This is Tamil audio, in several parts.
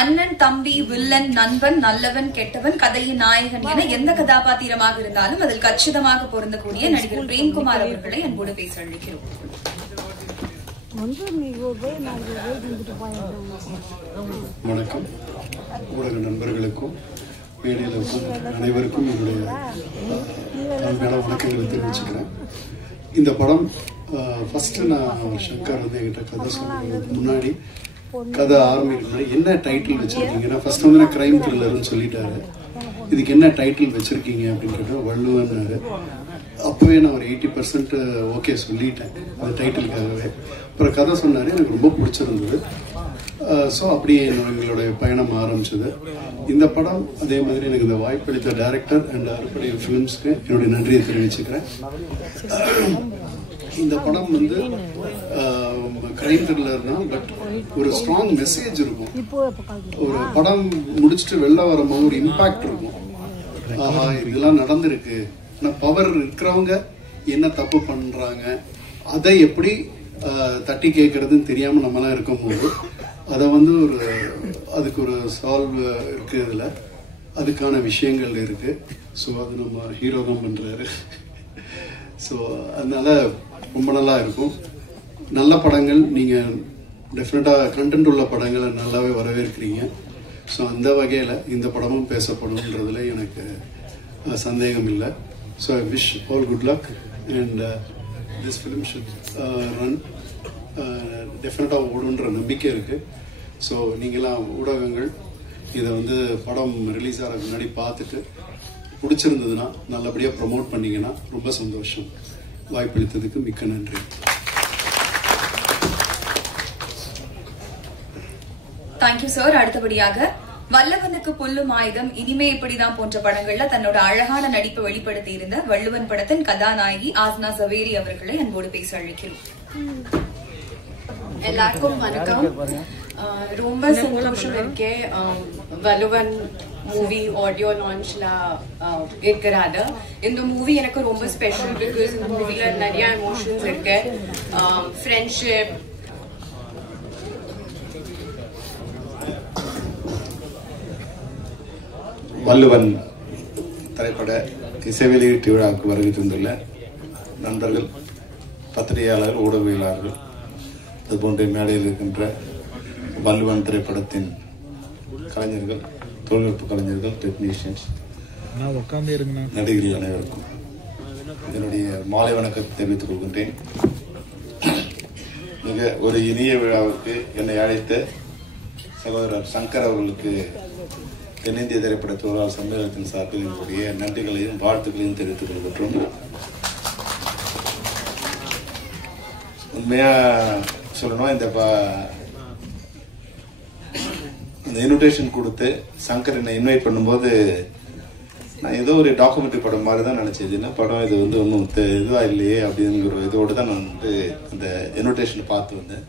அண்ணன் தம்பி வில்லன் நண்பன் நல்லவன் கெட்டவன் கதையின் நாயகன் என எந்த கதாபாத்திரமாக இருந்தாலும் அதில் கச்சிதமாக பொருந்தக்கூடிய நடிகர் பிரேம்குமார் அவர்களை அன்போடு பேச அழைக்கிறோம். வணக்கம். ஊடக நண்பர்களுக்கும் மேடையிலும் அனைவருக்கும் என்னுடைய தாழ்மையான வணக்கங்களை தெரிவிச்சுக்கிறேன். இந்த படம் ஃபர்ஸ்ட் நான் சங்கர் வந்து என்கிட்ட கதை சொல்றதுக்கு முன்னாடி கதை ஆரம்பிக்கணும் என்ன டைட்டில் வச்சிருக்கீங்கன்னா ஃபர்ஸ்ட் வந்து நான் கிரைம் த்ரில்லர்னு சொல்லிட்டாரு. இதுக்கு என்ன டைட்டில் வச்சிருக்கீங்க அப்படின்றது வள்ளுவன்னாரு. அப்பவே நான் ஒரு 80% ஓகே சொல்லிட்டேன் அந்த டைட்டிலுக்காகவே. அப்புறம் கதை சொன்னாரு, எனக்கு ரொம்ப பிடிச்சிருந்தது. ஸோ அப்படியே எங்களுடைய பயணம் ஆரம்பிச்சது. இந்த படம் அதே மாதிரி எனக்கு இந்த வாய்ப்பளித்த டைரக்டர் அண்ட் அறுபடை ஃபிலிம்ஸ்க்கு என்னுடைய நன்றியை தெரிவிச்சுக்கிறேன். இந்த படம் வந்து கிரைம் த்ரில்லர் தான், பட் ஒரு ஸ்ட்ராங் மெசேஜ் இருக்கும். ஒரு படம் முடிச்சுட்டு வெளில வரும்போது ஒரு இம்பாக்ட் இருக்கும். ஆஹா, இதெல்லாம் நடந்திருக்கு, ஆனால் பவர் இருக்கிறவங்க என்ன தப்பு பண்றாங்க, அதை எப்படி தட்டி கேட்கறதுன்னு தெரியாம நம்மளாம் இருக்கும்போது அதை வந்து அதுக்கு ஒரு சால்வ் இருக்கு. இதுல அதுக்கான விஷயங்கள் இருக்கு. ஸோ அது நம்ம ஹீரோ தான் பண்றாரு. ஸோ அதனால ரொம்ப நல்லா இருக்கும். நல்ல படங்கள் நீங்க டெஃபினட்டா கண்டென்ட் உள்ள படங்களை நல்லாவே வரவேற்கிறீங்க. ஸோ அந்த வகையில் இந்த படமும் பேசப்படும்ன்றதுல எனக்கு சந்தேகம் இல்லை. So I wish all good luck and this film should run. டெஃபினட்டாக ஓடுன்ற நம்பிக்கை இருக்கு. ஸோ நீங்களாம் ஊடகங்கள் இதை வந்து படம் ரிலீஸ் ஆகிற முன்னாடி பார்த்துட்டு பிடிச்சிருந்ததுன்னா நல்லபடியாக ப்ரமோட் பண்ணீங்கன்னா ரொம்ப சந்தோஷம். வாய்ப்பளித்ததுக்கு மிக்க நன்றி. Thank you sir. அடுத்தபடியாக வல்லவனுக்கு புல்லும் ஆயுதம், இனிமே இப்படிதான் போன்ற படங்கள்ல தன்னோட அழகான நடிப்பை வெளிப்படுத்தி இருந்த வள்ளுவன் படத்தின் கதாநாயகி ஆஸ்னா ஜவேரி அவர்களை அன்போடு பேச அழைக்கிறோம். எல்லாருக்கும் வணக்கம். ரொம்ப சந்தோஷம் இருக்கேன் வலுவன் மூவி ஆடியோ லான்ச்ல இருக்கிறாரு. இந்த மூவி எனக்கு ரொம்ப ஸ்பெஷல் பிகாஸ் இந்த மூவில நிறைய எமோஷன்ஸ் இருக்கு. ஃப்ரெண்ட்ஷிப், வள்ளுவன் திரைப்பட இசை வெளியீட்டு விழாவுக்கு வருகை தந்துள்ள நண்பர்கள், பத்திரிகையாளர்கள், ஊடகவியலாளர்கள், அதுபோன்ற மேடையில் இருக்கின்ற வள்ளுவன் திரைப்படத்தின் கலைஞர்கள், தொழில்நுட்ப கலைஞர்கள், டெக்னீஷியன்ஸ், நடிகர்கள் அனைவருக்கும் இதனுடைய மாலை வணக்கத்தை தெரிவித்துக் கொள்கின்றேன். மிக ஒரு இனிய விழாவுக்கு என்னை அழைத்த சகோதரர் சங்கர் அவர்களுக்கு தென்னிந்திய திரைப்பட தொழிலாளர் சம்மேளனத்தின் சார்பில் என்னுடைய நன்றிகளையும் வாழ்த்துக்களையும் தெரிவித்துக் கொள்கின்றோம். உண்மையா சொல்லணும், இந்த இன்விடேஷன் கொடுத்து சங்கர் என்னை இன்வைட் பண்ணும்போது நான் ஏதோ ஒரு டாக்குமெண்ட்ரி படம் மாதிரி தான் நினைச்சது. என்ன படம் இது வந்து ஒன்றும் இதுவா இல்லையே அப்படிங்கிற இதோடு தான் நான் வந்து இந்த இன்விடேஷன் பார்த்து வந்தேன்.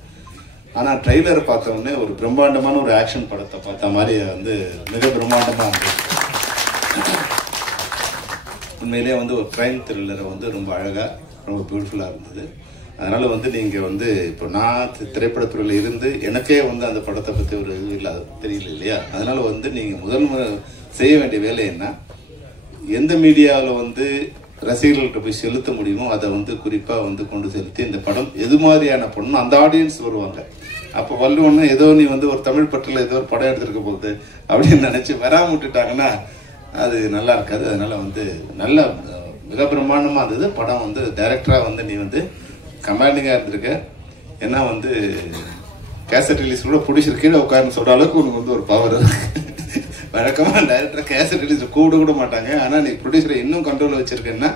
ஆனால் ட்ரெய்லரை பார்த்த உடனே ஒரு பிரம்மாண்டமான ஒரு ஆக்ஷன் படத்தை பார்த்த மாதிரி வந்து மிக பிரம்மாண்டமாக இருந்தது. உண்மையிலேயே வந்து ஒரு கிரைம் த்ரில்லரை வந்து ரொம்ப அழகாக, ரொம்ப பியூட்டிஃபுல்லாக இருந்தது. அதனால வந்து நீங்க வந்து இப்போ நான் திரைப்படத்துறையில இருந்து எனக்கே வந்து அந்த படத்தை பத்தி ஒரு இது இல்லாத தெரியல இல்லையா. அதனால வந்து நீங்க முதல் செய்ய வேண்டிய வேலை என்ன, எந்த மீடியாவில் வந்து ரசிகர்கள்ட்ட போய் செலுத்த முடியுமோ அதை வந்து குறிப்பா வந்து கொண்டு செலுத்தி இந்த படம் எது மாதிரியான படம் அந்த ஆடியன்ஸ் வருவாங்க. அப்போ வள்ளுவன்னா ஏதோ நீ வந்து ஒரு தமிழ் பற்றில ஏதோ ஒரு படம் எடுத்திருக்க போகுது அப்படின்னு நினைச்சு வராம விட்டுட்டாங்கன்னா அது நல்லா இருக்காது. அதனால வந்து நல்ல மிக பிரமாண்டமா இருந்தது படம். வந்து டைரக்டரா வந்து நீ வந்து கமாண்டிங்கா இருந்திருக்க. ஏன்னா வந்து கேசட் ரிலீஸ் கூட பிடிச்சிருக்கீங்க உட்காருன்னு சொல்ற அளவுக்கு உனக்கு வந்து ஒரு பவர் இருக்கு. வழக்கமா டைரக்டர் கேசட் ரிலீஸ் கூட மாட்டாங்க. ஆனா நீ ப்ரொடியூசரை இன்னும் கண்ட்ரோல் வச்சிருக்கேன்னா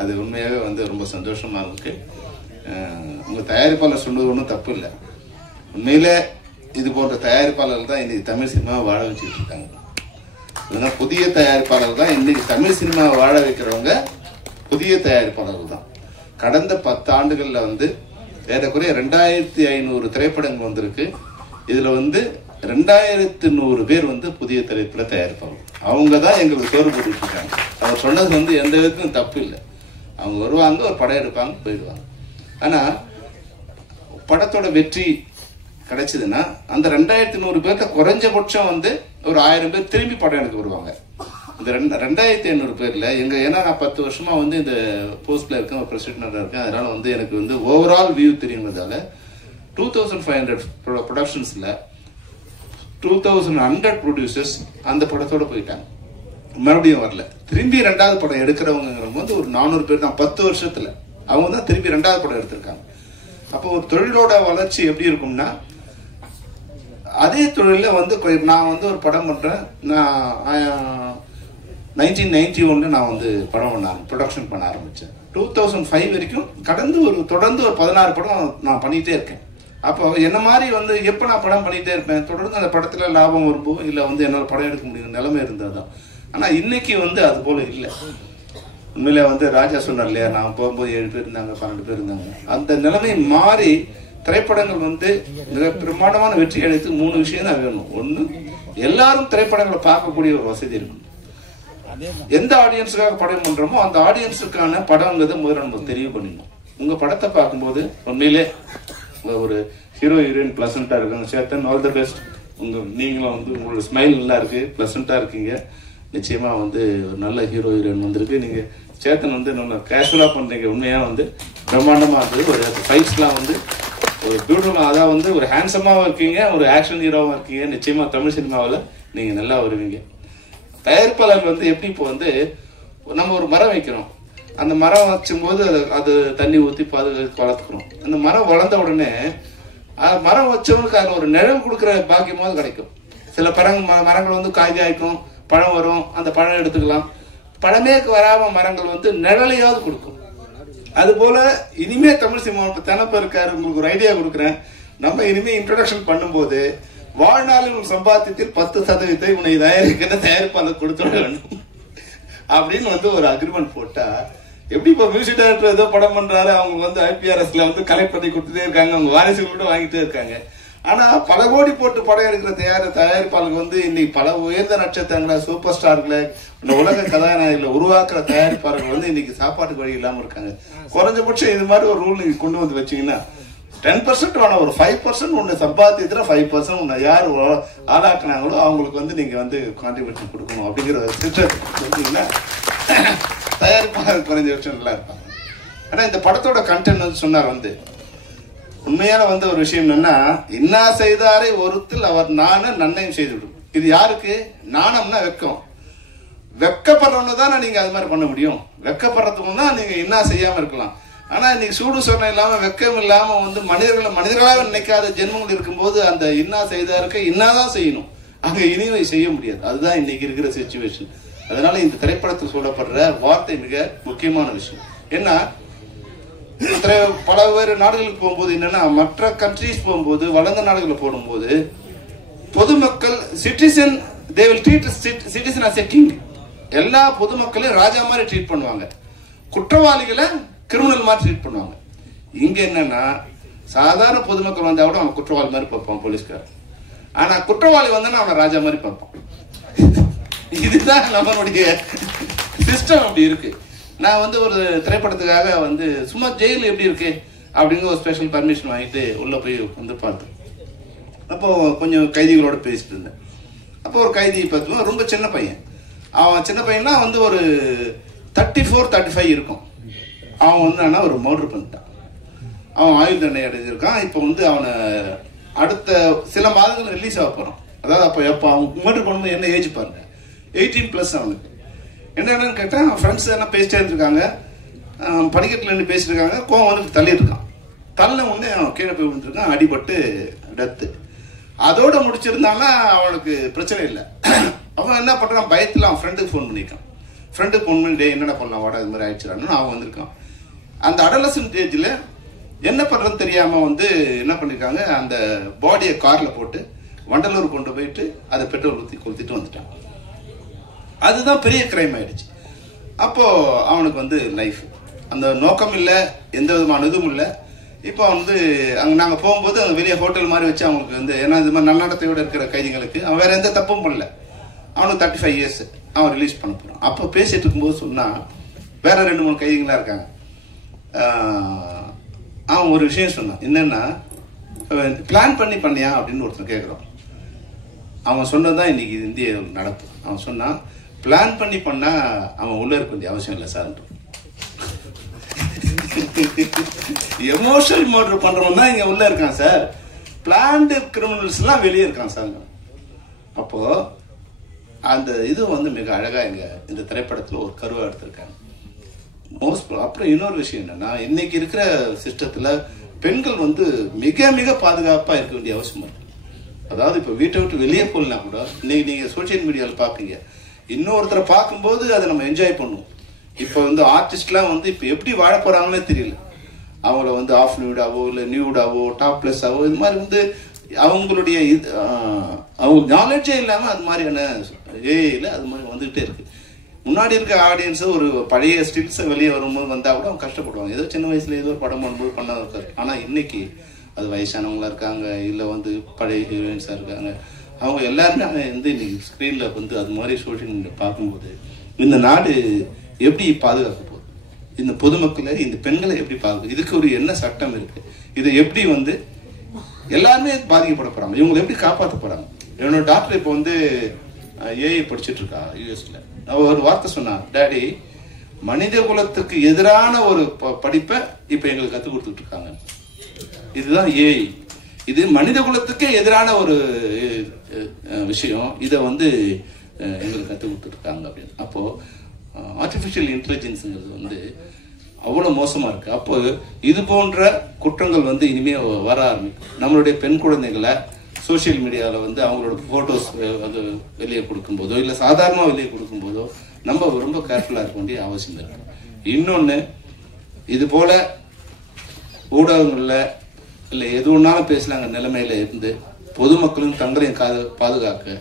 அது உண்மையாவே வந்து ரொம்ப சந்தோஷமா இருக்கு. உங்க தயாரிப்பாளர் சொன்னது ஒன்றும் தப்பு இல்லை. உண்மையில இது போன்ற தயாரிப்பாளர்கள் தான் இன்னைக்கு தமிழ் சினிமாவை வாழ வச்சுட்டு இருக்காங்க. இல்லைன்னா புதிய தயாரிப்பாளர்கள் தான் இன்னைக்கு தமிழ் சினிமாவை வாழ வைக்கிறவங்க புதிய தயாரிப்பாளர்கள் தான். கடந்த 10 ஆண்டுகள்ல வந்து ஏறக்குறைய 2500 திரைப்படங்கள் வந்திருக்கு. இதுல வந்து 2100 பேர் வந்து புதிய திரைப்பட தயாரிப்பாங்க. அவங்க தான் எங்களுக்கு சோறு போட்டுட்டு இருக்காங்க. அவர் சொன்னது வந்து எந்த விதத்துக்கும் தப்பு இல்லை. அவங்க வருவாங்க, ஒரு படம் எடுப்பாங்க, போயிடுவாங்க. ஆனா படத்தோட வெற்றி கிடைச்சதுன்னா அந்த 2100 பேர்த்த குறைஞ்சபட்சம் வந்து ஒரு 1000 பேர் திரும்பி படம் எடுக்க வருவாங்க. இந்த 2500 பேர்ல ஏன்னா நான் 10 வருஷமா வந்து இந்த போஸ்ட்ல இருக்கேன், ஒரு பிரசிடென்டா இருக்கேன். அதனால வந்து எனக்கு வந்து ஓவரால் வியூ தெரியுங்கிறதால 2500 ப்ரொடக்ஷன்ஸ்ல 2100 ப்ரொடியூசர்ஸ் அந்த படத்தோட போயிட்டாங்க, மறுபடியும் வரல. திரும்பி 2வது படம் எடுக்கிறவங்க வந்து ஒரு 400 பேர் தான் 10 வருஷத்துல. அவங்க தான் திரும்பி 2வது படம் எடுத்திருக்காங்க. அப்போ ஒரு தொழிலோட வளர்ச்சி எப்படி இருக்கும்னா, அதே தொழில வந்து நான் வந்து ஒரு படம் பண்றேன். நான் 1991 நான் வந்து படம் ப்ரொடக்ஷன் பண்ண ஆரம்பிச்சேன். 2005 வரைக்கும் தொடர்ந்து ஒரு 16 படம் நான் பண்ணிட்டே இருக்கேன். அப்போ என்ன மாதிரி வந்து எப்ப நான் படம் பண்ணிட்டே இருப்பேன், தொடர்ந்து அந்த படத்துல லாபம் வரும்போது இல்ல வந்து என்னால படம் எடுக்க முடியும் நிலைமை இருந்ததுதான். ஆனா இன்னைக்கு வந்து அது போல இல்லை. உண்மையில வந்து ராஜா சொன்னார் இல்லையா, நான் போகும்போது 7 பேர் இருந்தாங்க, 12 பேர் இருந்தாங்க. அந்த நிலைமை மாறி திரைப்படங்கள் வந்து மிக பிரமாண்டமான வெற்றி அடைத்து 3 விஷயம் தான் வேணும். ஒண்ணு, எல்லாரும் திரைப்படங்களை பார்க்கக்கூடிய ஒரு வசதி இருக்கும். எந்த ஆடியன்ஸுக்காக படம் பண்றோமோ அந்த ஆடியன்ஸுக்கான படங்கிறத முதல்ல நம்ம தெரிவு பண்ணிடணும். உங்க படத்தை பார்க்கும்போது உண்மையிலே ஒரு ஹீரோ ஹீரோயின் பிளசண்டா இருக்காங்க. Chetan, all the best. நீங்களும் வந்து உங்களோட ஸ்மைல் நல்லா இருக்கு, பிளசண்டா இருக்கீங்க. நிச்சயமா வந்து ஒரு நல்ல ஹீரோ ஹீரோயின் வந்திருக்கு. நீங்க சேத்தன் வந்து நல்லா கேஷுவலா பண்றீங்க. உண்மையா வந்து பிரம்மாண்டமா இருந்தது. ஒரு ஃபைட்ஸ்லாம் வந்து ஒரு பியூட்டிஃபுல்லா, அதான் வந்து ஒரு ஹேண்ட்ஸமாவும் இருக்கீங்க, ஒரு ஆக்ஷன் ஹீரோவும் இருக்கீங்க. நிச்சயமா தமிழ் சினிமாவில் நீங்க நல்லா வருவீங்க. தயாரிப்பாளர்கள் வந்து எப்படி இப்போ வந்து நம்ம ஒரு மரம் வைக்கிறோம், அந்த மரம் வச்சும் போது அது தண்ணி ஊற்றி பாதுகாத்து வளர்த்துக்கிறோம். அந்த மரம் வளர்ந்த உடனே மரம் வச்சவனுக்கு அதில் ஒரு நிழல் கொடுக்குற பாக்கியமாவது கிடைக்கும். சில மரங்கள் வந்து காய்கறி ஆயிக்கும், பழம் வரும், அந்த பழம் எடுத்துக்கலாம். பழமே வராம மரங்கள் வந்து நிழலையாவது கொடுக்கும். அது போல இனிமே தமிழ் சினிமா தனப்ப இருக்காரு, உங்களுக்கு ஒரு ஐடியா கொடுக்குறேன். நம்ம இனிமே இன்ட்ரோடக்ஷன் பண்ணும்போது வாழ்நாளில் சம்பாத்தியத்தில் 10% உன்னை தயாரிப்பாளர் கொடுத்துட வேண்டும் அப்படின்னு வந்து ஒரு அக்ரிமெண்ட் போட்டா, எப்படி இப்ப மியூசிக் டைரக்டர் ஏதோ படம் பண்றாரு, அவங்க வந்து IPRSல வந்து கலெக்ட் பண்ணி கொடுத்துட்டே இருக்காங்க, அவங்க வாரிசுகள் கூட வாங்கிட்டே இருக்காங்க. ஆனா பல கோடி போட்டு படம் எடுக்கிற தயாரிப்பாளர்கள் வந்து இன்னைக்கு பல உயர்ந்த நட்சத்திரங்களை, சூப்பர் ஸ்டார்களை, உலக கதாநாயகங்களை உருவாக்குற தயாரிப்பாளர்கள் வந்து இன்னைக்கு சாப்பாட்டுக்கு வழி இல்லாம இருக்காங்க. குறைஞ்சபட்சம் இது மாதிரி ஒரு ரூல் நீங்க கொண்டு வந்து வச்சீங்கன்னா 10% வேணா, ஒரு 5% ஒண்ணு சம்பாத்தியத்துல 5% ஒண்ணு யாரு ஆளாக்குனாங்களோ அவங்களுக்கு வந்து நீங்க வந்து கான்ட்ரிபியூஷன் கொடுக்கணும் அப்படிங்கிற சிஸ்டம்னா தயாரிப்பாளர் குறைஞ்சபட்சம் நல்லா இருப்பாங்க. ஆனா இந்த படத்தோட கண்டென்ட் வந்து சொன்னார் வந்து உண்மையான வந்து ஒரு விஷயம் என்னன்னா, இன்னா செய்தாரை ஒருத்தில் அவர் நன்மையும் செய்துவிடும். இது யாருக்கு? நாணம்னா வெக்கம். வெக்கப்படுறவங்க தானே நீங்க அது மாதிரி பண்ண முடியும். வெக்கப்படுறதுக்குன்னா நீங்க இன்னா செய்யாம இருக்கலாம். ஆனா இன்னைக்கு சூடு சொன்ன இல்லாம வெக்கம் இல்லாம வந்து மனிதர்களாக நினைக்காத ஜென்மங்கள் இருக்கும்போது அந்த இன்னா செய்தாருக்கு இன்னாதான் செய்யணும், அங்க இனிமை செய்ய முடியாது. அதுதான் இன்னைக்கு இருக்கிற சிச்சுவேஷன். அதனால இந்த திரைப்படத்தில் சொல்லப்படுற வார்த்தை மிக முக்கியமான விஷயம். ஏன்னா பல வேறு நாடுகளுக்கு போகும்போது என்னன்னா, மற்ற கண்ட்ரிஸ் போகும்போது, வளர்ந்த நாடுகளில் போடும்போது பொதுமக்கள் citizen, they will treat citizen as a king. எல்லா பொதுமக்களையும் ராஜா மாதிரி ட்ரீட் பண்ணுவாங்க, குற்றவாளிகளை கிரிமினல் மாதிரி ட்ரீட் பண்ணுவாங்க. இங்க என்னன்னா, சாதாரண பொதுமக்கள் வந்தா கூட அவன் குற்றவாளி மாதிரி பார்ப்பான் போலீஸ்கார். ஆனா குற்றவாளி வந்தா அவன் ராஜா மாதிரி பார்ப்பான். இதுதான் நம்மளுடைய சிஸ்டம். அப்படி இருக்கு. நான் வந்து ஒரு திரைப்படத்துக்காக வந்து சும்மா ஜெயில் எப்படி இருக்கு அப்படிங்கிற ஒரு ஸ்பெஷல் பர்மிஷன் வாங்கிட்டு உள்ள போய் வந்து பார்த்தேன். அப்போ கொஞ்சம் கைதிகளோட பேசிட்டு இருந்தேன். அப்போ ஒரு கைதி பார்த்தோம், ரொம்ப சின்ன பையன். அவன் சின்ன பையனா வந்து ஒரு 34-35 இருக்கும். அவன் வந்து ஒரு மர்டர் பண்ணிட்டான். அவன் ஆயுள் தண்டனை அடைஞ்சிருக்கான். இப்போ வந்து அவனை அடுத்த சில மாதங்கள் ரிலீஸ் ஆக போறான். அதாவது அப்போ அவன் மர்டர் பண்ணும்போது என்ன ஏஜ் பாருங்க, 18+ அவனுக்கு. என்னன்னு கேட்டா, ஃப்ரெண்ட்ஸ் எல்லாம் பேசிட்டே இருந்திருக்காங்க, படிக்கட்டுல இருந்து பேசிட்டு இருக்காங்க. கோவம் வந்து தள்ளிட்டு இருக்கான். தள்ள உடனே அவன் கீழே போய் விழுந்துருக்கான், அடிபட்டு டெத்து. அதோட முடிச்சிருந்தாலும் அவனுக்கு பிரச்சனை இல்லை. அவன் என்ன பண்றான், பயத்துல அவன் ஃப்ரெண்டுக்கு ஃபோன் பண்ணிருக்கான். ஃப்ரெண்டுக்கு ஃபோன் பண்ணி, டே என்னடா பண்ணலாம் வாடா, இது மாதிரி ஆயிடுச்சுடான்னு அவன் வந்திருக்கான். அந்த அடலசன்ட் ஏஜ்ல என்ன பண்றதுன்னு தெரியாம வந்து என்ன பண்ணிருக்காங்க, அந்த பாடியை கார்ல போட்டு வண்டலூர் கொண்டு போயிட்டு அதை பெட்ரோல் ஊற்றி கொளுத்திட்டு வந்துட்டான். அதுதான் பெரிய கிரைம் ஆயிடுச்சு. அப்போ அவனுக்கு வந்து லைஃப் அந்த நோக்கம் இல்லை, எந்த விதமான இதுவும் இல்லை. இப்போ வந்து அங்கே நாங்கள் போகும்போது அங்கே வெளியே ஹோட்டல் மாதிரி வச்சு அவங்களுக்கு வந்து, ஏன்னா இது மாதிரி நன்னடத்தையோடு இருக்கிற கைதிகளுக்கு அவன் வேற எந்த தப்பும் பண்ணல. அவனுக்கு 35 இயர்ஸ், அவன் ரிலீஸ் பண்ண போறான். அப்போ பேசிட்டு இருக்கும்போது சொன்னா, வேற 2-3 கைதிகளா இருக்காங்க. அவன் ஒரு விஷயம் சொன்னான். என்னன்னா, பிளான் பண்ணி பண்ணியா அப்படின்னு ஒருத்தர் கேட்குறோம். அவன் சொன்னதான் இன்னைக்கு இந்திய நடப்பு. அவன் சொன்னான், பிளான் பண்ணி பண்ணா அவன் உள்ள இருக்க வேண்டிய அவசியம் இல்லை சார். எமோஷனல் மர்டர் பண்றவன் தான் இங்க உள்ள இருக்கான் சார். பிளான்டு கிரிமினல்ஸ் எல்லாம் வெளியே இருக்கான் சார். அப்போ அந்த இது வந்து மிக அழகா இந்த திரைப்படத்துல ஒரு கருவா எடுத்திருக்காங்க. அப்புறம் இன்னொரு விஷயம் என்னன்னா, இன்னைக்கு இருக்கிற சிஸ்டத்துல பெண்கள் வந்து மிக மிக பாதுகாப்பா இருக்க வேண்டிய அவசியம் இருக்கு. அதாவது இப்ப வீட்டை விட்டு வெளியே போகலாம் கூட இன்னைக்கு நீங்க சோசியல் மீடியால பாப்பீங்க, இன்னொருத்தரை பார்க்கும்போது அதை நம்ம என்ஜாய் பண்ணுவோம். இப்ப வந்து ஆர்டிஸ்ட்லாம் வந்து இப்ப எப்படி வாழ போறாங்கன்னே தெரியல. அவங்கள வந்து ஆஃப் நியூடாவோ இல்ல நியூடாவோ டாப்லெஸ் ஆவோ இது மாதிரி வந்து அவங்களுடைய அவங்க நாலேஜே இல்லாம அது மாதிரியான ஏஐல அது மாதிரி வந்துகிட்டே இருக்கு. முன்னாடி இருக்க ஆடியன்ஸ் ஒரு பழைய ஸ்டில்ஸ் வெளியே வரும்போது வந்தா கூட அவங்க கஷ்டப்படுவாங்க. ஏதோ சின்ன வயசுல ஏதோ ஒரு படம் பண்ணும்போது பண்ணா இருக்காரு. ஆனா இன்னைக்கு அது வயசானவங்களா இருக்காங்க, இல்ல வந்து பழைய ஹீரோயின்ஸா இருக்காங்க, அவங்க எல்லாருமே வந்து இன்னைக்கு ஸ்கிரீன்ல வந்து அது மாதிரி சோசியல் மீடியா பார்க்கும்போது இந்த நாடு எப்படி பாதுகாக்க போகுது, இந்த பொதுமக்களை இந்த பெண்களை எப்படி பாதுகாக்க, இதுக்கு ஒரு என்ன சட்டம் இருக்கு, இதை எப்படி வந்து எல்லாருமே பாதிக்கப்பட போறாங்க, இவங்களை எப்படி காப்பாற்ற போறாங்க. என்னோட டாக்டர் இப்ப வந்து ஏஐ படிச்சுட்டு இருக்கா யூஎஸ்ல. ஒரு வார்த்தை சொன்னா, டாடி மனித குலத்துக்கு எதிரான ஒரு படிப்பை இப்ப எங்களுக்கு கத்துக் கொடுத்துட்டு இருக்காங்க. இதுதான் ஏஐ, இது மனித குலத்துக்கே எதிரான ஒரு விஷயம், இதை வந்து எங்களுக்கு கத்துக் கொடுத்துட்டு இருக்காங்க அப்படின்னு. அப்போ ஆர்டிபிஷியல் இன்டெலிஜென்ஸ்ங்கிறது வந்து அவ்வளவு மோசமா இருக்கு. அப்போ இது போன்ற குற்றங்கள் வந்து இனிமே வர ஆரம்பிக்கும். நம்மளுடைய பெண் குழந்தைகளை சோசியல் மீடியாவில் வந்து அவங்களோட போட்டோஸ் அது வெளியே கொடுக்கும் போதோ இல்லை சாதாரணமாக வெளியே கொடுக்கும் போதோ நம்ம ரொம்ப கேர்ஃபுல்லாக இருக்க வேண்டிய அவசியம் இருக்கு. இன்னொன்று, இது போல ஊடகங்கள்ல இல்லை எது ஒன்றாலும் பேசலாங்க நிலைமையில இருந்து பொதுமக்களும் தங்களையும் பாதுகாக்க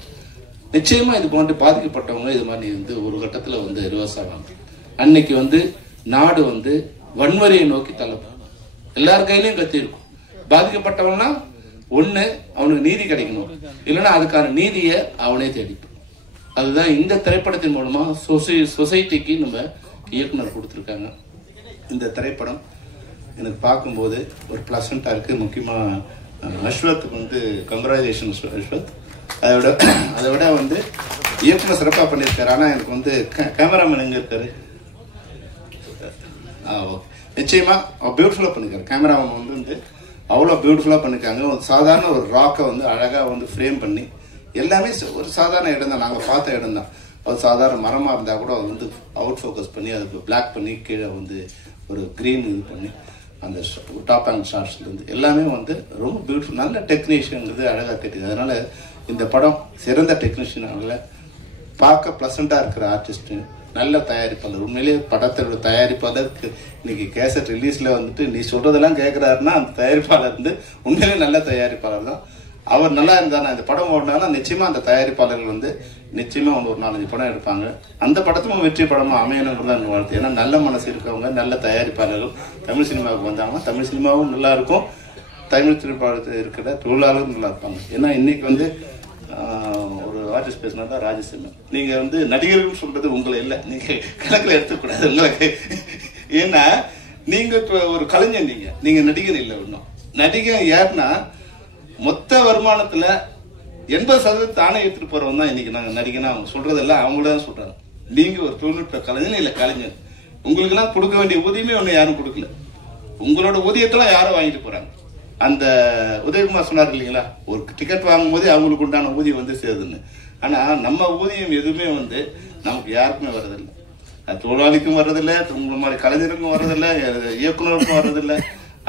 நிச்சயமா இது போன்று பாதிக்கப்பட்டவங்க இது மாதிரி வந்து ஒரு கட்டத்தில் வந்து ரிவர்ஸ் ஆவாங்க. அன்னைக்கு வந்து நாடு வந்து வன்முறையை நோக்கி தள்ளப்படும். எல்லார் கையிலையும் கத்தி இருக்கும். பாதிக்கப்பட்டவன்னா ஒண்ணு அவனுக்கு நீதி கிடைக்கணும், இல்லைன்னா அதுக்கான நீதியை அவனே தேடிப்பான். அதுதான் இந்த திரைப்படத்தின் மூலமா சொசைட்டிக்கு நம்ம இயக்குனர் கொடுத்துருக்காங்க. இந்த திரைப்படம் எனக்கு பார்க்கும்போது ஒரு பிளசண்டா இருக்கு. முக்கியமா அஸ்வத்துக்கு வந்து கங்க்ராச்சுலேஷன்ஸ் அஸ்வத். அதை விட வந்து இயக்குனர் சிறப்பா பண்ணியிருக்காரு. ஆனா எனக்கு வந்து கேமராமேன் எங்க இருக்காரு, நிச்சயமா பியூட்டிஃபுல்லா பண்ணிருக்காரு. கேமராமேன் வந்து அவ்வளோ பியூட்டிஃபுல்லா பண்ணிருக்காங்க. ஒரு சாதாரண ஒரு ராக்கை வந்து அழகா வந்து ஃப்ரேம் பண்ணி எல்லாமே ஒரு சாதாரண இடம் தான், நாங்கள் பார்த்த இடம் தான். அது சாதாரண மரமா இருந்தா கூட வந்து அவுட் ஃபோக்கஸ் பண்ணி அதுக்கு பிளாக் பண்ணி கீழே வந்து ஒரு கிரீன் இது பண்ணி அந்த டாப் அண்ட் ஷார்ட்ஸ்ல இருந்து எல்லாமே வந்து ரொம்ப பியூட்டிஃபுல், நல்ல டெக்னீஷியன்றது அழகா தெரியுது. அதனால இந்த படம் சிறந்த டெக்னீஷியனால பார்க்க பிளசண்டா இருக்கிற ஆர்டிஸ்ட், நல்ல தயாரிப்பாளர். உண்மையிலேயே படத்தோட தயாரிப்பாளருக்கு இன்னைக்கு கேசட் ரிலீஸ்ல வந்துட்டு நீ சொல்றதெல்லாம் கேட்கிறாருன்னா அந்த தயாரிப்பாளர் வந்து உண்மையிலேயே நல்ல தயாரிப்பாளர் தான். அவர் நல்லா இருந்தானா இந்த படம் ஓடினாலும் நிச்சயமா அந்த தயாரிப்பாளர்கள் வந்து நிச்சயமா ஒரு 4-5 படம் எடுப்பாங்க. அந்த படத்தும் வெற்றி படமா அமையணுங்கிறது தான் வாழ்த்து. ஏன்னா நல்ல மனசு இருக்கவங்க, நல்ல தயாரிப்பாளர்கள் தமிழ் சினிமாவுக்கு வந்தாங்கன்னா தமிழ் சினிமாவும் நல்லா இருக்கும், தமிழ் திரைப்படத்தில் இருக்கிற தொழிலாளரும் நல்லா இருப்பாங்க. ஏன்னா இன்னைக்கு வந்து ஒரு ஆர்டிஸ்ட் பேசினா தான் ராஜசிம்மன். நீங்க வந்து நடிகர்கள் சொல்றது உங்களை இல்லை, நீங்க கணக்கில் எடுத்துக்கூடாது உங்களுக்கு. ஏன்னா நீங்க ஒரு கலைஞர், நீங்க நடிகர் இல்லை. இன்னும் நடிகர் யாருன்னா மொத்த வருமானத்துல 80% தானே எடுத்துட்டு போறவங்க தான் இன்னைக்கு நாங்க நடிகனா அவங்க சொல்றதெல்லாம் அவங்களதான் சொல்றாங்க. நீங்க ஒரு தொழில்நுட்ப கலைஞர் இல்ல கலைஞர், உங்களுக்கு எல்லாம் கொடுக்க வேண்டிய ஊதியமே ஒண்ணு யாரும் கொடுக்கல. உங்களோட ஊதியத்தெல்லாம் யாரும் வாங்கிட்டு போறாங்க. அந்த உதயகுமார் சொன்னார் இல்லைங்களா, ஒரு டிக்கெட் வாங்கும் போதே அவங்களுக்கு உண்டான ஊதியம் வந்து சேருதுன்னு. ஆனா நம்ம ஊதியம் எதுவுமே வந்து நமக்கு யாருக்குமே வர்றதில்லை. தொழிலாளிக்கும் வர்றதில்லை, உங்களை மாதிரி கலைஞருக்கும் வர்றதில்லை, இயக்குனருக்கும் வர்றதில்லை.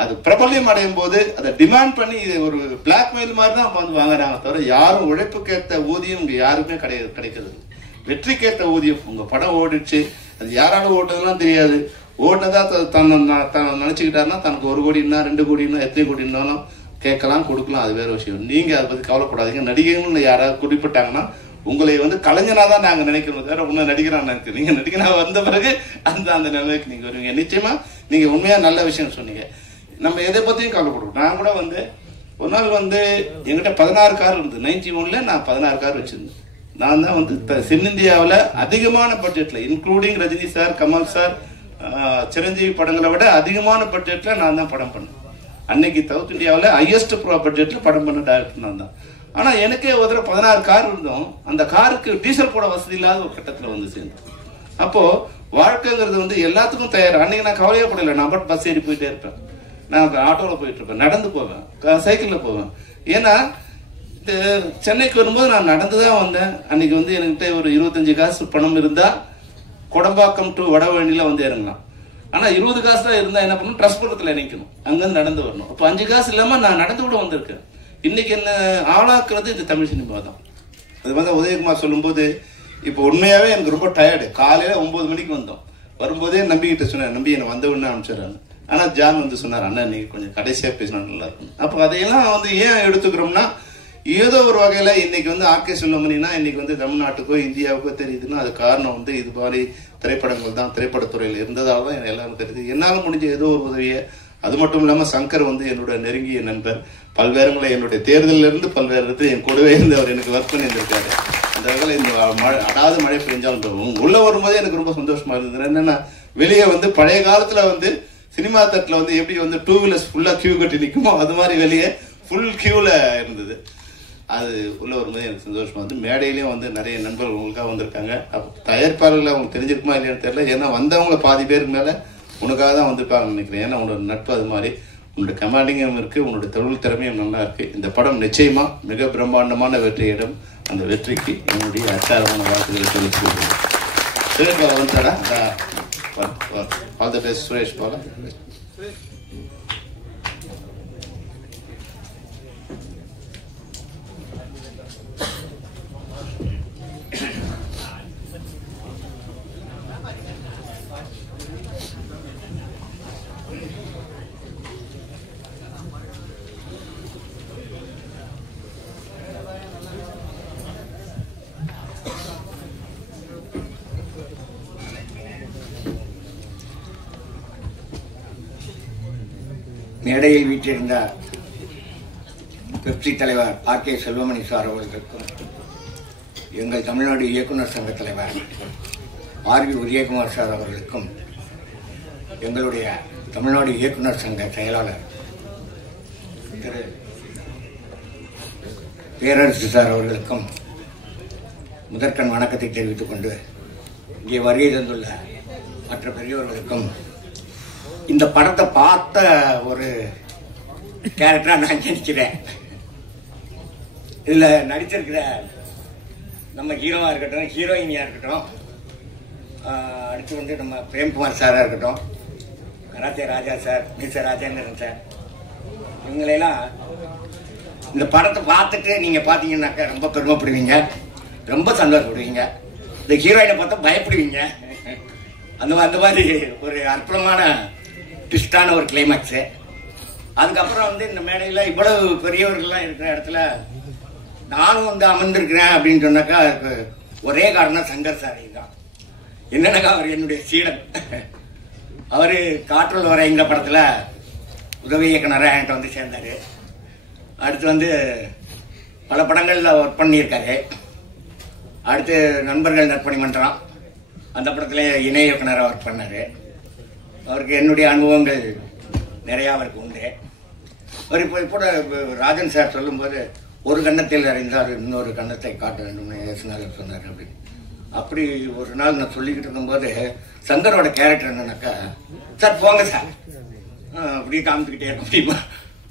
அது பிரபல்யம் அடையும் போது அதை டிமாண்ட் பண்ணி இது ஒரு பிளாக்மெயில் மாதிரி தான் வந்து வாங்குறாங்க தவிர யாரும் உழைப்புக்கேற்ற ஊதியம் இங்க யாருமே கிடைக்கிறது. வெற்றிக்கேற்ற ஊதியம். உங்க படம் ஓடிச்சு, அது யாராலும் ஓட்டுறதுலாம் தெரியாது. ஓடினதா நினைச்சுக்கிட்டாருன்னா தனக்கு 1 கோடினா 2 கோடினா எத்தனை கோடினாலும் கேட்கலாம், கொடுக்கலாம், அது வேற விஷயம். நீங்க அதை பத்தி கவலைப்படாதீங்க. நடிகைன்னு யாராவது குறிப்பிட்டாங்கன்னா உங்களை வந்து கலைஞனா தான் நாங்க நினைக்கிறோம் தவிர உன்ன நடிகனா நினைக்கிறோம். நீங்க நடிகனா வந்த பிறகு அந்த நிலைமைக்கு நீங்க வருவீங்க. நிச்சயமா நீங்க உண்மையா நல்ல விஷயம் சொன்னீங்க. நம்ம எதை பத்தியும் கவலைப்படுவோம். நான் கூட வந்து ஒரு நாள் வந்து எங்கிட்ட 16 கார் இருந்தது. 91ல நான் 16 கார் வச்சிருந்தேன். நான் தான் வந்து தென்னிந்தியாவில் அதிகமான பட்ஜெட்ல, including Rajini sir, Kamal sir, Chiranjeevi படங்களை விட அதிகமான பட்ஜெட்ல நான் தான் படம் பண்ணேன். அன்னைக்கு சவுத் இந்தியாவில் ஹையஸ்ட் பட்ஜெட்ல படம் பண்ண டைரக்டர் நான் தான். ஆனா எனக்கே ஒரு 16 கார் இருந்தோம், அந்த காருக்கு டீசல் போட வசதி இல்லாத ஒரு கட்டத்தில் வந்து சேர்ந்தோம். அப்போ வாழ்க்கைங்கிறது வந்து எல்லாத்துக்கும் தயார். அன்னைக்கு நான் கவலையே படல, நான் பட் பஸ் ஏறி போயிட்டே இருப்பேன், நான் ஆட்டோவில் போயிட்டு இருப்பேன், நடந்து போவேன், சைக்கிளில் போவேன். ஏன்னா சென்னைக்கு வரும்போது நான் நடந்துதான் வந்தேன். அன்னைக்கு வந்து என்கிட்ட ஒரு 25 காசு பணம் இருந்தா கொடம்பாக்கம் டு வடவழியில வந்து இறங்கலாம். ஆனா 20 காசு தான் இருந்தா என்ன பண்ணணும், ட்ரஸ்புரத்துல நினைக்கணும், அங்கிருந்து நடந்து வரணும். அப்ப 5 காசு இல்லாம நான் நடந்து கூட வந்திருக்கேன். இன்னைக்கு என்ன ஆளாக்குறது இந்த தமிழ் சினிமா தான். அது வந்து உதயகுமார் சொல்லும்போது இப்போ உண்மையாவே எனக்கு ரொம்ப டயர்டு. காலையில 9 மணிக்கு வந்தோம், வரும்போதே நம்பிக்கிட்ட சொன்னேன், நம்பி என்னை வந்த உடனே அனுப்பிச்சிடறாங்க. ஆனா ஜான் வந்து சொன்னார், அண்ணா நீங்க கொஞ்சம் கடைசியா பேசினா நல்லா இருக்கும். அப்போ அதையெல்லாம் வந்து ஏன் எடுத்துக்கிறோம்னா, ஏதோ ஒரு வகையில இன்னைக்கு வந்து ஆர்கே செல்வமணினா இன்னைக்கு வந்து தமிழ்நாட்டுக்கோ இந்தியாவுக்கோ தெரியுதுன்னா அது காரணம் வந்து இது மாதிரி திரைப்படங்கள் தான், திரைப்படத்துறையில் இருந்ததாக தான் எல்லாரும் தெரியுது. என்னால் முடிஞ்ச ஏதோ ஒரு உதவியை, அது மட்டும் இல்லாம சங்கர் வந்து என்னோட நெருங்கிய நண்பர், பல்வேறுங்களை என்னுடைய தேர்தலில் இருந்து பல்வேறு இடத்துல என் கூடவே இருந்து அவர் எனக்கு ஒர்க் பண்ணியிருந்திருக்காரு. அந்த வகையில் இந்த அடாத மழை பெஞ்சாலும் உள்ள வரும்போதே எனக்கு ரொம்ப சந்தோஷமா இருந்தது. என்னன்னா வெளியே வந்து பழைய காலத்துல வந்து சினிமா தட்டில் வந்து எப்படி வந்து 2 வீலர்ஸ் ஃபுல்லா கியூ கட்டி நிற்குமோ அது மாதிரி வெளியே ஃபுல் கியூல இருந்தது. அது உள்ள வரும்போது எனக்கு சந்தோஷமா வந்து மேடையிலையும் வந்து நிறைய நண்பர்கள் உங்களுக்காக வந்திருக்காங்க. அப்போ தயாரிப்பாளர்கள் அவங்களுக்கு தெரிஞ்சிருக்குமா இல்லையான்னு தெரியல. ஏன்னா வந்தவங்கள பாதி பேருக்கு மேல உனக்காக தான் வந்திருப்பாங்கன்னு நினைக்கிறேன். ஏன்னா உன்னோட நட்பு அது மாதிரி, உன்னோட கமாண்டிங்கும் இருக்கு, உன்னோட தொழில் திறமையும் நல்லா இருக்கு. இந்த படம் நிச்சயமா மிக பிரம்மாண்டமான வெற்றியிடம். அந்த வெற்றிக்கு என்னுடைய அச்சாரமான வாழ்த்துக்களை சொல்லிட்டு வந்துடா. All the best Suresh. போல மேடையில் வீற்றிருந்த பெப்சி தலைவர் ஆர்கே செல்வமணி சார் அவர்களுக்கும், எங்கள் தமிழ்நாடு இயக்குநர் சங்க தலைவர் ஆர்வி உதயகுமார் சார் அவர்களுக்கும், எங்களுடைய தமிழ்நாடு இயக்குநர் சங்க செயலாளர் திரு பேரரசு சார் அவர்களுக்கும் முதற்கண் வணக்கத்தை தெரிவித்துக் கொண்டு, இங்கே வருகை தந்துள்ள மற்ற பெரியவர்களுக்கும், இந்த படத்தை பார்த்த ஒரு கேரக்டரா நான் நினைக்கிறேன். இதுல நடிச்சிருக்கிற நம்ம ஹீரோவா இருக்கட்டும், ஹீரோயினியா இருக்கட்டும், அடுத்து வந்து நம்ம பிரேம்குமார் சாரா இருக்கட்டும், கராத்தே ராஜா சார், மிஸ்டர் ராஜேந்திரன் சார், இவங்களெல்லாம் இந்த படத்தை பார்த்துட்டு நீங்க பாத்தீங்கன்னாக்கா ரொம்ப பெருமைப்படுவீங்க, ரொம்ப சந்தோஷப்படுவீங்க. இந்த ஹீரோயினை பார்த்தா பயப்படுவீங்க. அந்த மாதிரி ஒரு அற்புதமான ட்விஸ்டான ஒரு கிளைமேக்ஸ். அதுக்கப்புறம் வந்து இந்த மேடையில இவ்வளவு பெரியவர்கள்லாம் இருக்கிற இடத்துல நானும் வந்து அமர்ந்திருக்கிறேன் அப்படின்னு சொன்னாக்கா அதுக்கு ஒரே காரணம் சங்கர் சார் தான். என்னன்னாக்கா அவர் என்னுடைய சீடன். அவரு காற்றுள் வரைங்கிற படத்துல உதவி இயக்குனராக என்கிட்ட வந்து சேர்ந்தாரு. அடுத்து வந்து பல படங்கள்ல ஒர்க் பண்ணியிருக்காரு. அடுத்து நண்பர்கள் நற்பணி மன்றம், அந்த படத்துல இணை இயக்குனராக ஒர்க் பண்ணாரு. அவருக்கு என்னுடைய அனுபவங்கள் நிறைய அவருக்கு உண்டு. அவர் இப்போ ராஜன் சார் சொல்லும்போது ஒரு கன்னத்தில் அறிந்தால் இன்னொரு கன்னத்தை காட்ட வேண்டும் சொன்னார் அப்படின்னு. அப்படி ஒரு நாள் நான் சொல்லிக்கிட்டு இருக்கும்போது சங்கரோட கேரக்டர் என்னன்னாக்கா, சார் போங்க சார் அப்படியே காமிச்சுக்கிட்டே இருக்க முடியுமா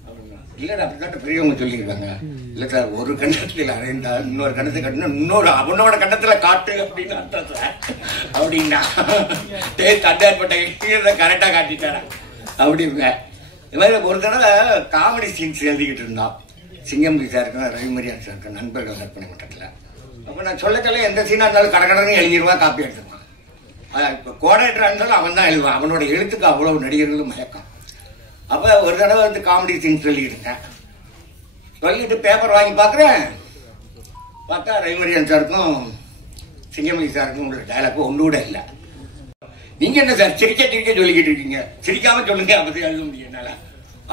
அப்படின்னா, இல்ல அப்படிதான் பெரியவங்க சொல்லியிருக்காங்க. இல்ல சார் ஒரு கன்னத்தில் அறைந்தா இன்னொரு கன்னத்தை காட்டணும், இன்னொரு அவனோட கன்னத்துல காட்டு அப்படின்னு அர்த்தம் சார் அப்படின்னா தண்டாற்பட்ட கரெக்டா காட்டிட்டாரா அப்படிங்க. இது மாதிரி ஒரு தடவை காமெடி சீன்ஸ் எழுதிக்கிட்டு இருந்தான் சிங்கம் சாருக்கும் ரவிமரியான் சாருக்கும் நண்பர்கள் நற்பணி மன்றத்தில். அப்ப நான் சொல்லக்கல எந்த சீனா இருந்தாலும் கடற்கடன்னு எழுதிடுவா, காப்பி எடுத்துருவான். இப்ப கோஆர்டினேட்டரா இருந்தாலும் அவன் தான் எழுதுவான். அவனோட எழுத்துக்கு அவ்வளவு நடிகர்களும் மயக்கம். அப்ப ஒரு தடவை வந்து காமெடி சீன்ஸ் சொல்லிட்டு இருக்கேன். சொல்லிட்டு பேப்பர் வாங்கி பாக்குறேன், பார்த்தா ரவிமரியான் சாருக்கும் சிங்கமணி சாருக்கும் ஒரு டைலாக் ஒன்று கூட இல்லை. நீங்க என்ன சார் சிரிக்க சொல்லிக்கிட்டு இருக்கீங்க, சிரிக்காம சொல்லுங்க, அப்படி எழுத முடியும் என்னால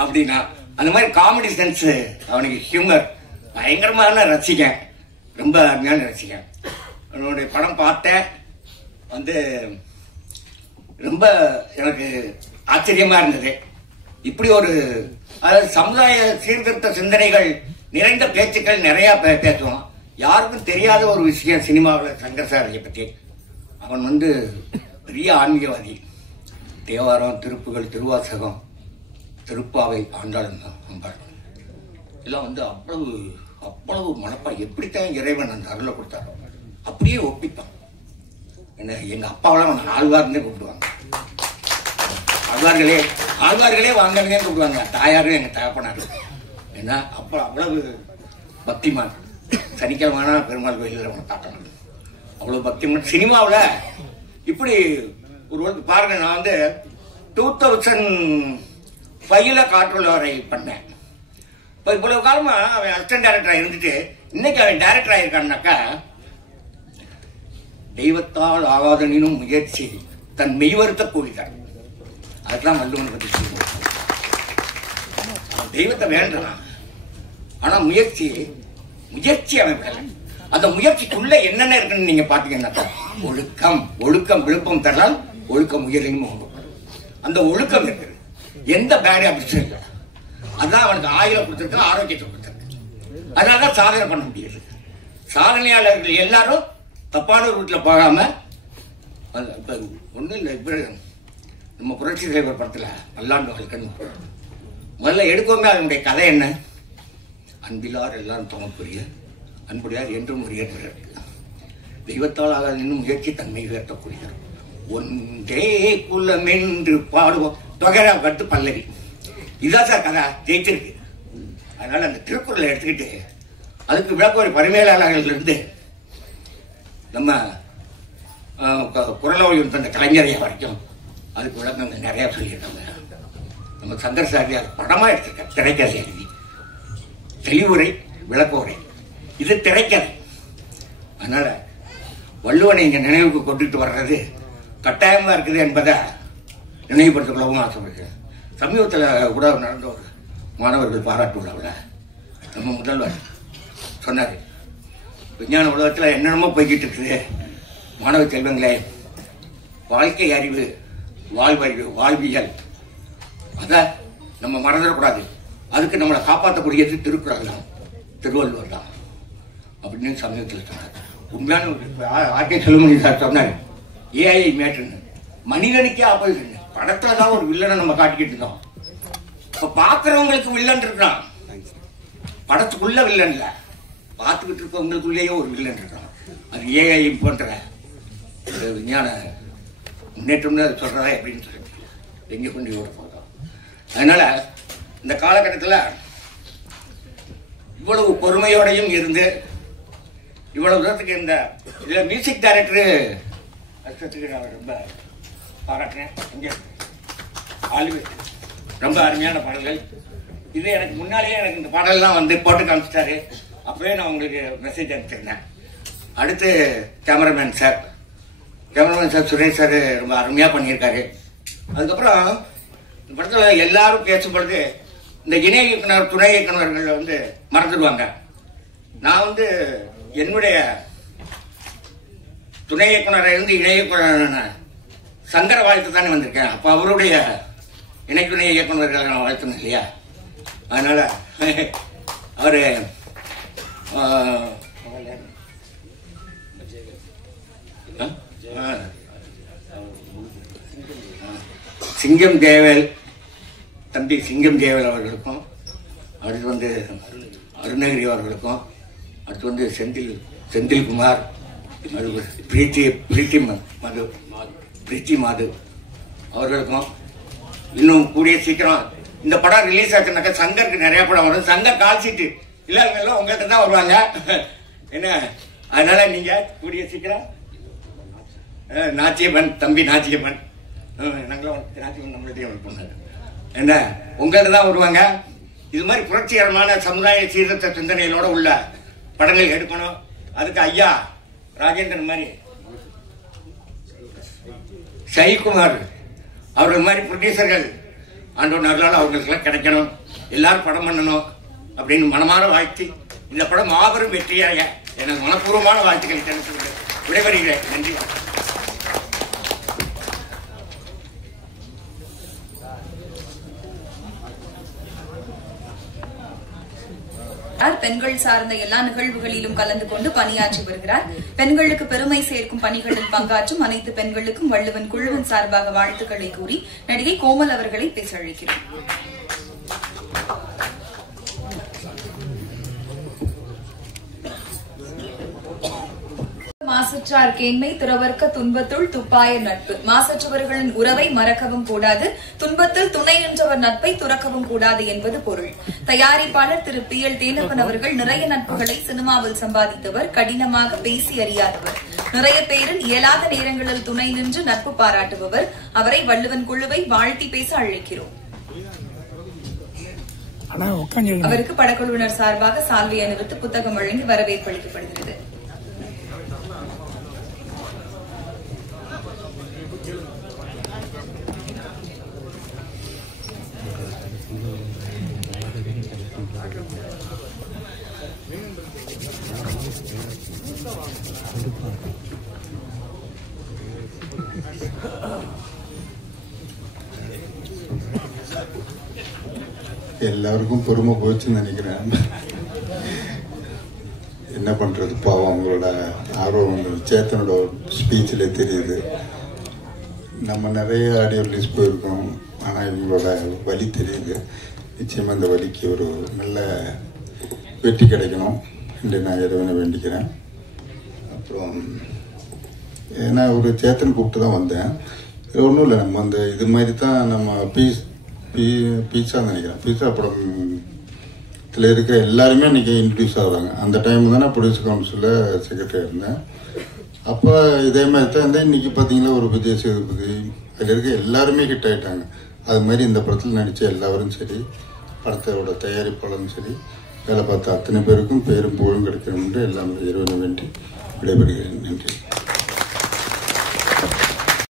அப்படின்னா. அந்த மாதிரி காமெடி சென்ஸ் அவனுக்கு, ஹியூமர் பயங்கரமான ரசிகன், ரொம்ப அருமையான ரசிகன். அவனுடைய படம் பார்த்தேன் வந்து ரொம்ப எனக்கு ஆச்சரியமா இருந்தது. இப்படி ஒரு அதாவது சமுதாய சீர்திருத்த சிந்தனைகள் நிறைந்த பேச்சுக்கள் நிறைய பேசுவோம். யாருக்கும் தெரியாத ஒரு விஷயம் சினிமாவில் சங்கர் சாரை பற்றி, அவன் வந்து பெரிய ஆன்மீகவாதி. தேவாரம், திருப்புகள், திருவாசகம், திருப்பாவை, ஆண்டாளன், அம்பாள் எல்லாம் வந்து அவ்வளவு அவ்வளவு மனப்பா எப்படித்தான் இறைவன் அந்த அருளை கொடுத்தாரோ அப்படியே ஒப்பிப்பான். என்ன எங்க அப்பாவெல்லாம் அவன் ஆழ்வார்னே கூப்பிடுவாங்க. ஆழ்வார்களே வாங்கன்னே கூப்பிடுவாங்க. தாயாரும் எங்க தகப்பனாரு. ஏன்னா அப்ப அவ்வளவு பக்திமான். சனிக்கிழமான பெருமாள் கோயிலில் அவனை பார்க்கணும், அவ்வளவு பக்திமான். சினிமாவில் இப்படி ஒரு பாருங்க, நான் வந்து 2005 காற்றுள்ளவரை பண்ணேன். இப்போ இவ்வளவு காலமா அவன் அசிஸ்டன்ட் டைரக்டரா இருந்துட்டு இன்னைக்கு அவன் டைரக்டர் ஆயிருக்கான்னாக்கா, தெய்வத்தால் ஆகாதனினும் முயற்சி தன் மெய்வருத்த கூலிதான். அதுதான் வள்ளுவனை பற்றி சொல்லுவோம். தெய்வத்தை வேண்டாம், ஆனா முயற்சி அவன் விடல. அந்த முயற்சிக்குள்ள என்னென்ன இருக்குன்னு நீங்க பாத்தீங்கன்னா, ஒழுக்கம் விழுப்பம் தரலாம், ஒழுக்கம் உயரினும் அந்த ஒழுக்கம் இருக்குது. எந்த பேட் ஹேபிட்ஸும் இல்லை. அதான் அவனுக்கு ஆயுளம் கொடுத்துருக்கு, ஆரோக்கியத்தை கொடுத்துருக்கு. அதனாலதான் சாதனை பண்ண முடியாது. சாதனையாளர்கள் எல்லாரும் தப்பான ரூட்ல போகாம, ஒன்றும் இல்லை. இப்ப நம்ம புரட்சி தலைவர் படத்துல பல்லாண்டு வாழ்க்கை முதல்ல எடுக்கோங்க. அதனுடைய கதை என்ன? அன்பிலார் எல்லாரும் தமக்குரிய, அன்புடையார் என்றும் உரியர், தெய்வத்தால் ஆகாத இன்னும் முயற்சி தன்மை உயர்த்தக்கூடியவர், ஒன்றே குலம் என்று பாடுவோம் தொகை கட்டு பல்லவி. இதுதான் சார் கதை, ஜெயிச்சிருக்கு. அதனால அந்த திருக்குறளை எடுத்துக்கிட்டு அதுக்கு விளக்க பரிமையாளர்கள் இருந்து நம்ம குரலோவியம் தந்த கலைஞரைய வரைக்கும் அதுக்கு விளக்கங்கள் நிறைய சொல்லியிருக்காங்க. நம்ம சங்கர் சாரி அது படமா எடுத்திருக்க, திரைக்கதை எழுதி, தெளிவுரை, விளக்க உரை, இது திரைக்கதை. அதனால வள்ளுவனை இங்க நினைவுக்கு கொண்டுட்டு வர்றது கட்டாயமா இருக்குது என்பதை நினைவுபடுத்தக்கூடவும் ஆசைப்படுகிறேன். சமீபத்தில் கூட நடந்த ஒரு மாணவர்கள் பாராட்டு விழாவில் நம்ம முதல்வர் சொன்னார், விஞ்ஞான உலகத்தில் என்னென்னமோ போய்கிட்டு இருக்குது, மாணவ செல்வங்களே, வாழ்க்கை அறிவு, வாழ்வறிவு, வாழ்வியல், அதை நம்ம மறந்துடக்கூடாது. அதுக்கு நம்மளை காப்பாற்றக்கூடியது திருக்குறள் தான், திருவள்ளுவர் தான் அப்படின்னு சமீபத்தில் சொன்னார். உண்மையான ஆர்கே செல்வமணி சார் சொன்னார், ஏஐ மேட்டுன்னு மனிதனுக்கே ஆப்போசிட். படத்துல தான் ஒரு வில்லனை நம்ம காட்டிக்கிட்டு இருந்தோம். இப்ப பாக்குறவங்களுக்கு வில்லன் இருக்கான், படத்துக்குள்ள வில்லன் இல்ல, பார்த்துக்கிட்டு இருக்கவங்களுக்குள்ளேயே ஒரு வில்லன் இருக்கான். அது ஏஐ போன்ற விஞ்ஞான முன்னேற்றம்னு சொல்றதா எப்படின்னு சொல்லி எங்க கொண்டு ஓட போதும். அதனால இந்த காலகட்டத்தில் இவ்வளவு பொறுமையோடையும் இருந்து இவ்வளவு தூரத்துக்கு இந்த இதுல மியூசிக் டைரக்டர் நான் ரொம்ப பாராட்டுறேன். ரொம்ப அருமையான பாடல்கள். இது எனக்கு முன்னாலேயே எனக்கு இந்த பாடல்லாம் வந்து போட்டு காமிச்சிட்டாரு. அப்பவே நான் உங்களுக்கு மெசேஜ் அனுப்பிச்சிருந்தேன். அடுத்து கேமராமேன் சார் சுரேஷ் சார் ரொம்ப அருமையா பண்ணியிருக்காரு. அதுக்கப்புறம் இந்த படத்துல எல்லாரும் பேசும்பொழுது இந்த இணை இயக்குனர், துணை இயக்குநர்கள் வந்து மறந்துடுவாங்க. நான் வந்து என்னுடைய துணை இயக்குனரை இருந்து இணை இயக்குனர் சங்கர வாழ்த்து தானே வந்திருக்கேன். அப்ப அவருடைய இணை துணை இயக்குநர்கள் நான் வாழ்த்தணும் இல்லையா? அதனால அவரு சிங்கம் தேவல், தம்பி சிங்கம் தேவல் அவர்களுக்கும், அடுத்து வந்து அருணகிரி அவர்களுக்கும், அடுத்து வந்து செந்தில்குமார், பிரீத்தி மாது அவர்களுக்கும், இன்னும் கூடிய சீக்கிரம் இந்த படம் ரிலீஸ் ஆச்சுனாக்கா சங்கருக்கு நிறைய படம் வரும். சங்கர் கால் சீட்டு இல்லைங்களோ உங்கள்கிட்ட தான் வருவாங்க என்ன. அதனால நீங்க கூடிய சீக்கிரம் நாச்சியம்மன், தம்பி நாச்சியம்மன், நாச்சியம்மன் நம்மள்டையும் பண்ணாரு என்ன, உங்கள்கிட்ட தான் வருவாங்க. இது மாதிரி புரட்சிகரமான சமுதாய சீர்திருத்த சிந்தனைகளோட உள்ள படங்கள் எடுக்கணும். அதுக்கு ஐயா ராஜேந்திரன் மாதிரி, சைகுமார் அவர்கள் மாதிரி ப்ரொடியூசர்கள் ஆண்டோர் நகரால் அவங்களுக்கெல்லாம் கிடைக்கணும், எல்லாரும் படம் பண்ணணும் அப்படின்னு மனமான வாழ்த்து. இந்த படம் மாபெரும் வெற்றியாக எனக்கு மனப்பூர்வமான வாழ்த்துக்களை தெரிவித்து விடைபெறுகிறேன். நன்றி. பெண்கள் சார்ந்த எல்லா நிகழ்வுகளிலும் கலந்து கொண்டு பணியாற்றி வருகிறார். பெண்களுக்கு பெருமை சேர்க்கும் பணிகளில் பங்காற்றும் அனைத்து பெண்களுக்கும் வள்ளுவன் குழுவின் சார்பாக வாழ்த்துக்களை கூறி நடிகை கோமல் அவர்களை பேச அழைக்கிறேன். மாசற்றார் கேண்மை துறவர்க்க துன்பத்துள் துப்பாய நட்பு. மாசற்றவர்களின் உறவை மறக்கவும் கூடாது, துன்பத்தில் துணை நின்றவர் நட்பை துறக்கவும் கூடாது என்பது பொருள். தயாரிப்பாளர் திரு PL தேனப்பன் அவர்கள் நிறைய நட்புகளை சினிமாவில் சம்பாதித்தவர், கடினமாக பேசி அறியாதவர், நிறைய பேரின் இயலாத நேரங்களில் துணை நின்று நட்பு பாராட்டுபவர். அவரை வள்ளுவன் குழுவை வாழ்த்தி பேச அழைக்கிறோம். அவருக்கு படக்குழுவினர் சார்பாக சால்வை அணிவித்து புத்தகம் வழங்கி வரவேற்பு அளிக்கப்படுகிறது. எல்லாருக்கும் பொறுமை போச்சுன்னு நினைக்கிறேன். என்ன பண்றது, பாவம் அவங்களோட ஆர்வம் சேத்தனோட ஸ்பீச்சில் தெரியுது. நம்ம நிறைய ஆடியோ ரிலீஸ் போயிருக்கோம், ஆனால் இவங்களோட வலி தெரியுது. நிச்சயமாக இந்த வலிக்கு ஒரு நல்ல வெற்றி கிடைக்கணும் என்று நான் இறைவனை வேண்டிக்கிறேன். அப்புறம் ஏன்னா ஒரு சேத்தன் கூப்பிட்டு தான் வந்தேன். இது ஒன்றும் இல்லை, நம்ம அந்த இது மாதிரி தான் நம்ம பீட்சா நினைக்கிறேன். பீட்சா படத்தில் இருக்கிற எல்லாருமே இன்றைக்கி இன்ட்ரடியூஸ் ஆகுறாங்க. அந்த டைம் தான் நான் ப்ரொடியூசர் கவுன்சிலில் செக்ரட்டரி இருந்தேன். அப்போ இதே மாதிரி தான் இருந்தால் இன்றைக்கி பார்த்தீங்கன்னா ஒரு விஜய் சேதுபதி அதில் இருக்க எல்லாருமே ஹிட் ஆகிட்டாங்க. அது மாதிரி இந்த படத்தில் நடித்த எல்லாரும் சரி, படத்தோட தயாரிப்பாளரும் சரி, வேலை பார்த்த அத்தனை பேருக்கும் பேரும் புகழும் கிடைக்கணும் என்று எல்லாம் இறைவனை வேண்டி விடைபெறுகிறேன். நன்றி.